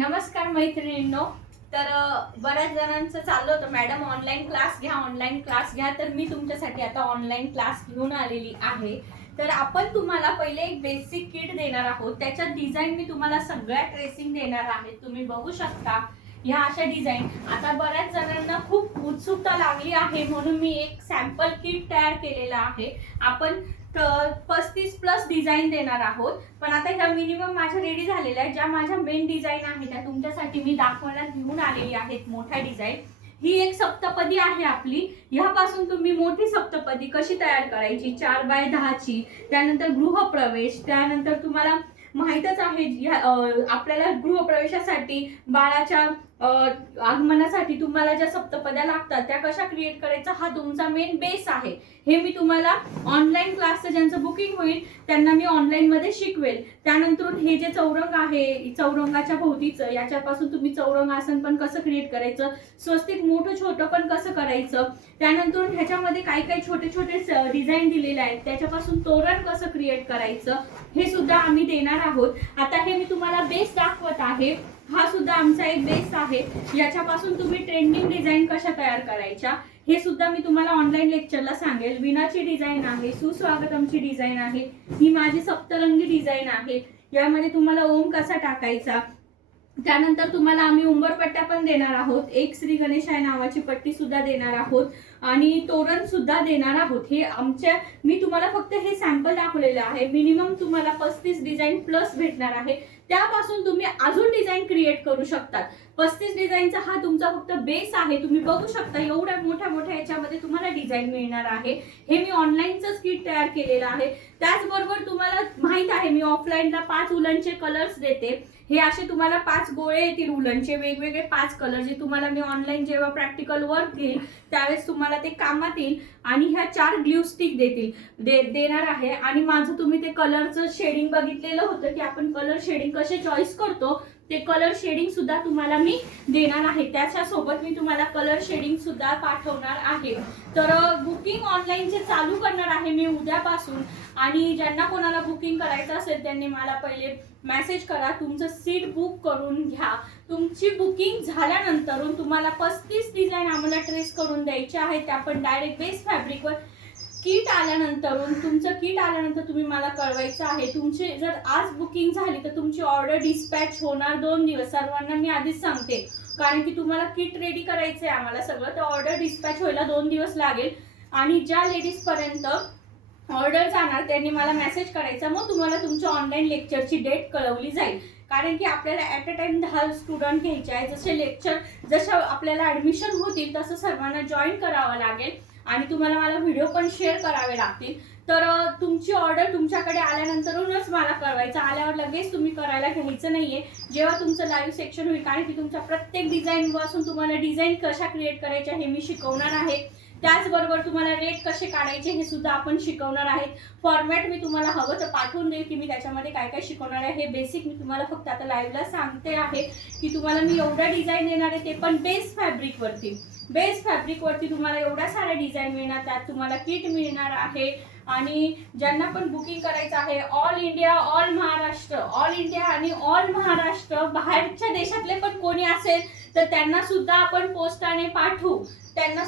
नमस्कार मैत्रिणींनो. तर बऱ्याच जणांचं चाललं होतं मॅडम ऑनलाईन क्लास घ्या, ऑनलाईन क्लास घ्या. तर मी तुमच्यासाठी आता ऑनलाईन क्लास घेऊन आलेली आहे. तर आपण तुम्हाला पहिले एक बेसिक किट देणार आहोत. त्याच्यात डिझाईन मी तुम्हाला सगळ्या ट्रेसिंग देणार आहे. तुम्ही बघू शकता ह्या अशा डिझाईन. आता बऱ्याच जणांना खूप उत्सुकता लागली आहे म्हणून मी एक सॅम्पल किट तयार केलेला आहे. आपण 35+ डिझाईन देणार आहोत. पण आता ह्या मिनिमम माझ्या रेडी झालेल्या आहेत. ज्या माझ्या मेन डिझाईन आहेत त्या तुमच्यासाठी मी दाखवायला घेऊन आलेली आहेत. मोठ्या डिझाईन ही एक सप्तपदी आहे आपली. ह्यापासून तुम्ही मोठी सप्तपदी कशी तयार करायची 4x10 ची, त्यानंतर गृहप्रवेश, त्यानंतर तुम्हाला माहीतच आहे आपल्याला गृहप्रवेशासाठी बाळाच्या आगमनासाठी तुम्हाला ज्या सप्तपद्या लागतात त्या कशा क्रिएट करायचा हा तुमचा मेन बेस आहे. हे मी तुम्हाला ऑनलाईन क्लासचं ज्यांचं बुकिंग होईल त्यांना मी ऑनलाईन मध्ये शिकवेल. त्यानंतर हे जे चौरंग आहे, चौरंगाच्या भोवतीचं याच्यापासून तुम्ही चौरंग आसन पण कसं क्रिएट करायचं, स्वस्तिक मोठं छोटं पण कसं करायचं, त्यानंतर ह्याच्यामध्ये काही काही छोटे छोटे डिझाईन दिलेले आहेत त्याच्यापासून तोरण कसं क्रिएट करायचं हे सुद्धा आम्ही देणार आहोत. आता हे मी तुम्हाला बेस दाखवत आहे. हा सुद्धा आमचा एक बेस आहे. याच्यापासून तुम्ही ट्रेंडिंग डिझाईन कशा तयार करायच्या हे सुद्धा मी तुम्हाला ऑनलाईन लेक्चरला सांगेल. विनाची डिझाईन आहे, सुस्वागतमची डिझाईन आहे, ही माझी सप्तरंगी डिझाईन आहे. यामध्ये तुम्हाला ओम कसा टाकायचा, त्यानंतर तुम्हाला आम्ही उंबरपट्ट्या पण देणार आहोत. एक श्री गणेशाय नावाची पट्टी सुद्धा देणार आहोत आणि तोरण सुद्धा देणार आहोत. हे मी तुम्हाला फक्त हे सॅम्पल दाखवलेलं आहे. मिनिमम तुम्हाला 35 डिझाईन प्लस भेटणार आहे. त्यापासून तुम्ही अजून डिझाईन क्रिएट करू शकतात. 35 डिझाईनचा हा तुमचा फक्त बेस आहे. तुम्ही बघू शकता एवढ्या मोठ्या मोठ्या याच्यामध्ये तुम्हाला डिझाईन मिळणार आहे. हे मी ऑनलाईनच किट तयार केलेलं आहे. त्याचबरोबर तुम्हाला माहित आहे मी ऑफलाईनला 5 उलनचे कलर्स देते. हे असे तुम्हाला 5 गोळे येतील उलनचे, वेगवेगळे 5 कलर, जे तुम्हाला मी ऑनलाईन जेव्हा प्रॅक्टिकल वर्क घेईल त्यावेळेस तुम्हाला ते कामात येईल. आणि ह्या 4 ग्लू स्टिक देणार आहे. आणि माझं तुम्ही ते कलरचं शेडिंग बघितलेलं होतं की आपण कलर शेडिंग कसे चॉईस करतो, ते कलर शेडिंग सुद्धा तुम्हाला मी देणार आहे. त्याच्यासोबत मी तुम्हाला कलर शेडिंग सुद्धा पाठवणार आहे. तर बुकिंग ऑनलाईनचे चालू करणार आहे मी उद्यापासून. आणि ज्यांना कोणाला बुकिंग करायचं असेल त्यांनी मला पहिले मेसेज करा, तुमचं सीट बुक करून घ्या. तुमची बुकिंग झाल्यानंतर तुम्हाला 35 डिझाईन आम्हाला ट्रेस करून द्यायचे आहेत. त्या पण डायरेक्ट बेस फॅब्रिकवर. तुमचं किट आल्यानंतर तुम्ही मला कळवायचं आहे. तुमची जर आज बुकिंग झाली तर तुमची ऑर्डर डिस्पॅच होणार 2 दिवस. सर्वांना मी आधीच सांगते, कारण की तुम्हाला किट रेडी करायचंय आम्हाला सगळं, तर ऑर्डर डिस्पॅच व्हायला 2 दिवस लागेल. आणि ज्या लेडीज पर्यंत ऑर्डर जाणार त्यांनी मला मेसेज करायचा, मग तुम्हाला तुमच्या ऑनलाईन लेक्चरची डेट कळवली जाईल. कारण की आपल्याला ॲट अ टाइम 10 स्टुडंट घ्यायचे आहे. जसं आपल्याला ॲडमिशन होतील तसं सर्वांना जॉईन करावं लागेल. आणि तुम्हाला मला व्हिडिओ पण शेअर करावे लागतील. तर तुमची ऑर्डर तुमच्याकडे आल्यानंतरूनच मला कळवायचं. आल्यावर लगेच तुम्ही करायला घ्यायचं नाहीये. जेव्हा तुमचं लाईव्ह सेक्शन होईल, कारण की तुमच्या प्रत्येक डिझाईन पासून तुम्हाला डिझाईन कशा क्रिएट करायच्या हे मी शिकवणार आहे. त्याचबरोबर तुम्हाला रेट कसे काढायचे हे सुद्धा आपण शिकवणार आहे. फॉर्मॅट मी तुम्हाला हवं तर पाठवून देईल की मी त्याच्यामध्ये काय काय शिकवणार आहे. हे बेसिक मी तुम्हाला फक्त आता लाईव्हला सांगते आहे की तुम्हाला मी एवढा डिझाईन देणार आहे, ते पण बेस फॅब्रिकवरती तुम्हाला एवढ्या साऱ्या डिझाईन मिळणार. त्यात तुम्हाला किट मिळणार आहे. आणि ज्यांना पण बुकिंग करायचं आहे ऑल इंडिया, ऑल महाराष्ट्र, बाहेरच्या देशातले पण कोणी असेल तर त्यांना सुद्धा आपण पोस्टाने पाठवू. त्यांचे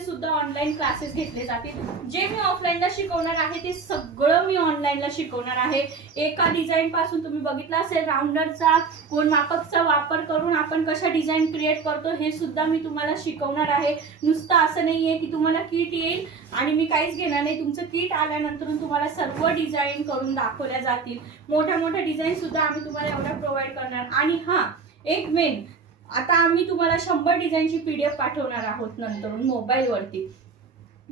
सुद्धा ऑनलाईन क्लासेस घेतले जातील. जे मी ऑफलाईनला शिकवणार आहे ते सगळं मी ऑनलाईनला शिकवणार आहे. एका डिझाईन पासून तुम्ही बघितलं असेल राऊंडरचा, कोण मापकचा वापर करून आपण कशा डिझाईन क्रिएट करतो हे सुद्धा मी तुम्हाला शिकवणार आहे. नुसतं असं नाहीये की तुम्हाला किट येईल आणि मी काहीच घेणार नाही. तुमचं किट आल्यानंतर तुम्हाला सर्व डिझाईन करून दाखवल्या जातील. मोठ्या मोठ्या डिझाईन सुद्धा आम्ही तुम्हाला एवढ्या प्रोव्हाइड करणार. आणि एक मेन, आता आम्ही तुम्हाला 100 डिझाईनची PDF पाठवणार आहोत नंतर मोबाईलवरती.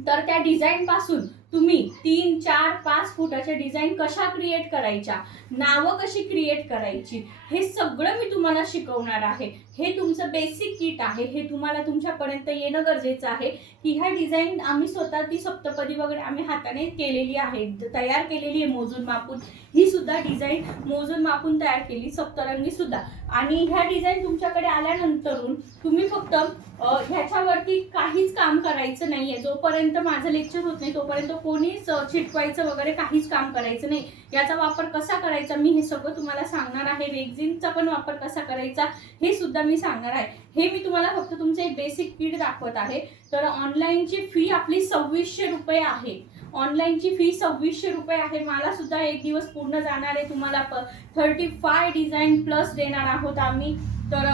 तर त्या डिझाईन पासून तुम्ही 3, 4, 5 फुटाच्या डिझाईन कशा क्रिएट करायच्या, नावं कशी क्रिएट करायची, हे सगळं मी तुम्हाला शिकवणार आहे. हे तुमचं बेसिक किट आहे, हे तुम्हाला तुमच्यापर्यंत येणं गरजेचं आहे की ह्या डिझाईन आम्ही स्वतः ती सप्तपदी वगैरे आम्ही हाताने केलेली आहे, तयार केलेली आहे मोजून मापून. ही सुद्धा डिझाईन मोजून मापून तयार केली, सप्तरंगी सुद्धा. आणि ह्या डिझाईन तुमच्याकडे आल्यानंतरून तुम्ही फक्त ह्याच्यावरती काहीच काम करायचं नाहीये. जोपर्यंत माझं लेक्चर होत नाही तोपर्यंत कोणीच चिटकवायचं वगैरे काहीच काम करायचं नाही. याचा वापर कसा करायचा मी हे सगळं तुम्हाला सांगणार आहे. रेक्झिनचा पण वापर कसा करायचा हे सुद्धा मी सांगणार आहे. हे मी तुम्हाला फक्त तुमचं एक बेसिक किट दाखवत आहे. तर ऑनलाईनची फी आपली 2600 रुपये आहे. ऑनलाईनची फी 2600 रुपये आहे. मला सुद्धा एक दिवस पूर्ण जाणार आहे. तुम्हाला 35 डिझाईन प्लस देणार आहोत आम्ही. तर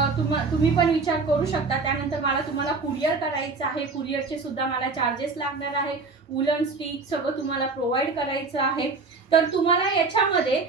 तुम्ही पण विचार करू शकता. त्यानंतर मला तुम्हाला कुरिअर करायचं आहे. कुरिअरचे सुद्धा मला चार्जेस लागणार आहे. वुलन स्टिक सगळं तुम्हाला प्रोव्हाइड करायचं आहे. तर तुम्हाला याच्यामध्ये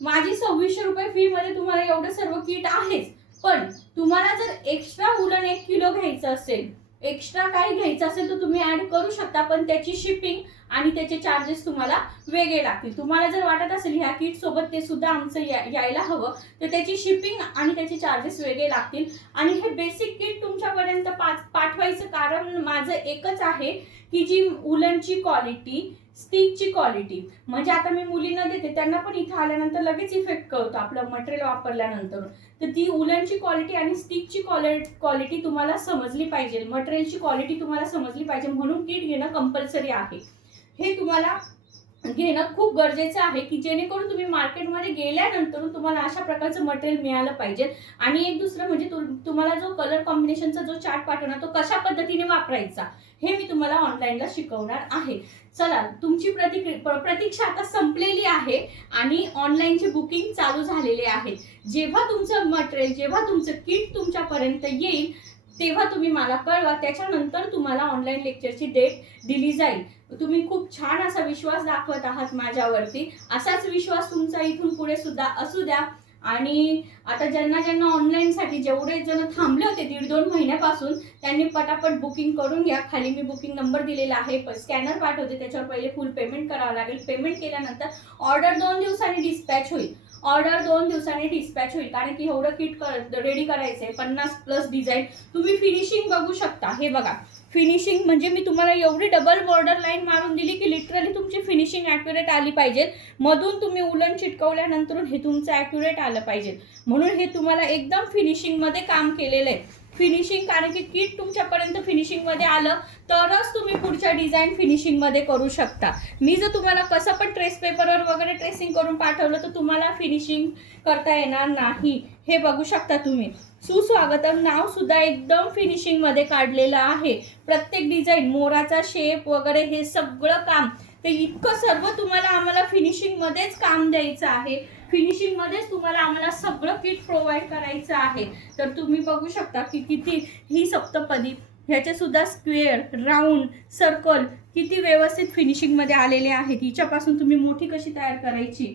माझी 2600 रुपये फी मध्ये तुम्हाला एवढं सर्व किट आहेच. पण तुम्हाला जर एक्स्ट्रा वुलन 1 किलो घ्यायचं असेल, एक्स्ट्रा काही घ्यायचं असेल तर तुम्ही ऍड करू शकता. पण त्याची शिपिंग आणि त्याचे चार्जेस तुम्हाला वेगळे लागतील. तुम्हाला जर वाटत असेल ह्या किट सोबत ते सुद्धा आमचं यायला हवं तर त्याची शिपिंग आणि त्याचे चार्जेस वेगळे लागतील. आणि हे बेसिक किट तुमच्यापर्यंत पाठवायचं कारण माझं एकच आहे की जी वुलनची क्वालिटी, स्टिकची क्वालिटी, म्हणजे आता मी मुलींना देते त्यांना पण इथं आल्यानंतर लगेच इफेक्ट कळतो आपलं मटेरियल वापरल्यानंतर. तर ती वुलनची क्वालिटी आणि स्टिकची क्वालिटी तुम्हाला समजली पाहिजे, मटेरियलची क्वालिटी तुम्हाला समजली पाहिजे, म्हणून किट घेणं कंपल्सरी आहे. हे तुम्हाला घेणं खूप गरजेचं आहे की जेणेकरून तुम्ही मार्केटमध्ये गेल्यानंतर तुम्हाला अशा प्रकारचं मटेरियल मिळालं पाहिजे. आणि एक दुसरं म्हणजे तुम्हाला जो कलर कॉम्बिनेशनचा जो चार्ट पाठवणार तो कशा पद्धतीने वापरायचा हे मी तुम्हाला ऑनलाईनला शिकवणार आहे. चला, तुमची प्रतीक्षा आता संपलेली आहे आणि ऑनलाईनची बुकिंग चालू झालेली आहे. जेव्हा तुमचं मटेरियल, जेव्हा तुमचं किट तुमच्यापर्यंत येईल तेव्हा तुम्ही मला कळवा. त्याच्यानंतर तुम्हाला ऑनलाईन लेक्चरची डेट दिली जाईल. तुम्ही खूप छान असा विश्वास दाखवत आहात माझ्यावरती. असाच विश्वास तुमचा इथून पुढे सुद्धा असू द्या. आणि आता ज्यांना ऑनलाईनसाठी जेवढे जण थांबले होते 1.5-2 महिन्यापासून त्यांनी पटापट बुकिंग करून घ्या. खाली मी बुकिंग नंबर दिलेला आहे. स्कॅनर पाठवते, त्याच्यावर पहिले फुल पेमेंट करावं लागेल. पेमेंट केल्यानंतर ऑर्डर 2 दिवसांनी डिस्पॅच होईल. ऑर्डर 2 दिवसांनी डिस्पॅच होईल. कारण की एवढं किट रेडी करायचंय, 50+ डिझाईन. तुम्ही फिनिशिंग बघू शकता. हे बघा फिनिशिंग म्हणजे मी तुम्हाला एवढी डबल बॉर्डर लाईन मारून दिली की लिटरली तुमची फिनिशिंग ॲक्युरेट आली पाहिजे. मधून तुम्ही उलन चिटकवल्यानंतर हे तुमचं ॲक्युरेट आलं पाहिजे. म्हणून हे तुम्हाला एकदम फिनिशिंगमध्ये काम केलेलं आहे. फिनिशिंग, कारण की किट तुमच्यापर्यंत फिनिशिंगमध्ये आलं तरच तुम्ही पुढच्या डिझाईन फिनिशिंगमध्ये करू शकता. मी जर तुम्हाला कसं पण ट्रेस पेपरवर वगैरे ट्रेसिंग करून पाठवलं तर तुम्हाला फिनिशिंग करता येणार नाही. हे बघू शकता तुम्ही. सुस्वागतम नाव सुद्धा एकदम फिनिशिंगमध्ये काढलेलं आहे. प्रत्येक डिझाईन, मोराचा शेप वगैरे हे सगळं काम, ते इतकं सर्व तुम्हाला आम्हाला फिनिशिंगमध्येच काम द्यायचं आहे. फिनिशिंगमध्येच तुम्हाला आम्हाला सगळं किट प्रोव्हाइड करायचं आहे. तर तुम्ही बघू शकता की किती ही सप्तपदी, ह्याचे सुद्धा स्क्वेअर, राऊंड, सर्कल किती व्यवस्थित फिनिशिंगमध्ये आलेले आहेत. हिच्यापासून तुम्ही मोठी कशी तयार करायची.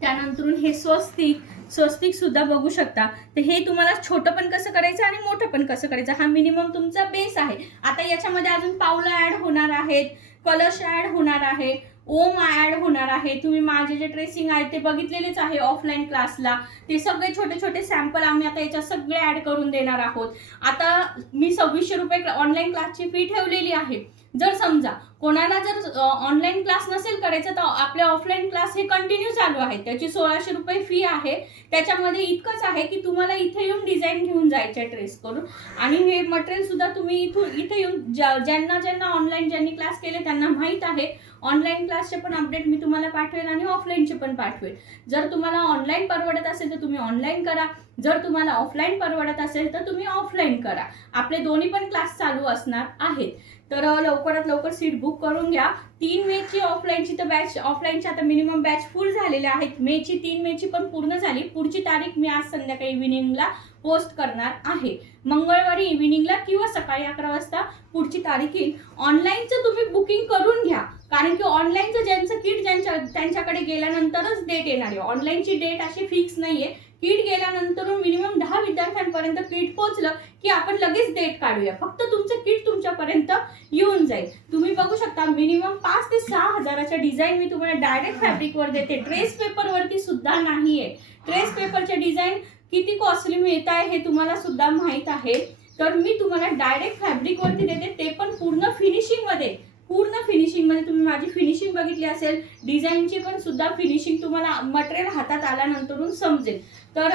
त्यानंतर हे स्वस्तिक सुद्धा बघू शकता. तर हे तुम्हाला छोटं पण कसं करायचं आणि मोठं पण कसं करायचं, हा मिनिमम तुमचा बेस आहे. आता याच्यामध्ये अजून पावलं ऍड होणार आहेत, कलश ऍड होणार आहे, ओम ऍड होणार आहे. तुम्ही माझे जे ट्रेसिंग आहे ते बघितलेलेच आहे ऑफलाईन क्लासला. ते सगळे छोटे छोटे सॅम्पल आम्ही आता याच्यात सगळे ऍड करून देणार आहोत. आता मी 2600 रुपये ऑनलाईन क्लासची फी ठेवलेली आहे. जर समजा कोणाला जर ऑनलाईन क्लास नसेल करायचा तर आपले ऑफलाईन क्लास हे कंटिन्यू चालू आहेत. त्याची 1600 रुपये फी आहे. त्याच्यामध्ये इतकंच आहे की तुम्हाला इथे येऊन डिझाईन घेऊन जायचे ट्रेस करून, आणि हे मटेरियल सुद्धा तुम्ही इथे येऊन ज्यांना ऑनलाईन ज्यांनी क्लास केले त्यांना माहीत आहे. ऑनलाईन क्लासचे पण अपडेट मी तुम्हाला पाठवेल आणि ऑफलाईनचे पण पाठवेल. जर तुम्हाला ऑनलाईन परवडत असेल तर तुम्ही ऑनलाईन करा. जर तुम्हाला ऑफलाईन परवडत असेल तर तुम्ही ऑफलाईन करा. आपले दोन्ही पण क्लास चालू असणार आहेत. तर लवकरात लवकर सीट बुक करून घ्या. 3 मेची ऑफलाईनची तर बॅच, ऑफलाईनची आता मिनिमम बॅच फुल झालेल्या आहेत. 3 मेची पण पूर्ण झाली. पुढची तारीख मी आज संध्याकाळी इव्हिनिंगला पोस्ट करणार आहे. मंगळवारी इव्हिनिंगला किंवा सकाळी 11 वाजता पुढची तारीख येईल. ऑनलाईनचं तुम्ही बुकिंग करून घ्या, कारण की ऑनलाईनचं ज्यांचं किट त्यांच्याकडे गेल्यानंतरच डेट येणार आहे. ऑनलाईनची डेट अशी फिक्स नाहीये. किट गेल्यानंतर मिनिमम 10 विद्यार्थ्यांपर्यंत किट पोहोचलं की आपण लगेच डेट काढूया. फक्त तुमचं किट तुमच्यापर्यंत येऊन जाईल. तुम्ही बघू शकता मिनिमम 5 ते 6 हजाराच्या डिझाईन मी तुम्हाला डायरेक्ट फॅब्रिकवर देते. ट्रेस पेपरवरती सुद्धा नाहीये. ट्रेस पेपरचे डिझाईन किती कॉस्टली मिळत आहे हे तुम्हाला सुद्धा माहित आहे. तर मी तुम्हाला डायरेक्ट फॅब्रिक वरती देते, ते पण पूर्ण फिनिशिंग मध्ये तुम्ही माझी फिनिशिंग बघितली असेल, डिझाईनची पण सुद्धा फिनिशिंग तुम्हाला मटेरियल हातात आल्यानंतरून समजेल. तर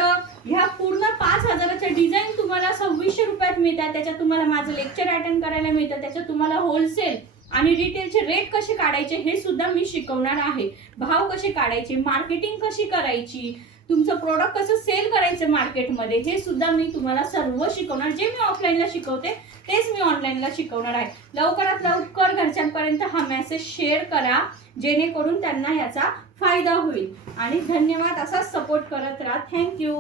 ह्या पूर्ण 5,000च्या डिझाईन तुम्हाला 2600 रुपयात मिळतात. त्याच्यात तुम्हाला माझं लेक्चर अटेंड करायला मिळतं, त्याच्यात तुम्हाला होलसेल आणि रिटेलचे रेट कसे काढायचे हे सुद्धा मी शिकवणार आहे. भाव कसे काढायचे, मार्केटिंग कशी करायची, तुमचं प्रोडक्ट कसं सेल करायचं मार्केटमध्ये, हे सुद्धा मी तुम्हाला सर्व शिकवणार. जे मी ऑफलाईनला शिकवते तेच मी ऑनलाईनला शिकवणार आहे. लवकरात लवकर घरच्यांपर्यंत हा मेसेज शेअर करा, जेणेकरून त्यांना याचा फायदा होईल. आणि धन्यवाद, असाच सपोर्ट करत राहा. थँक्यू.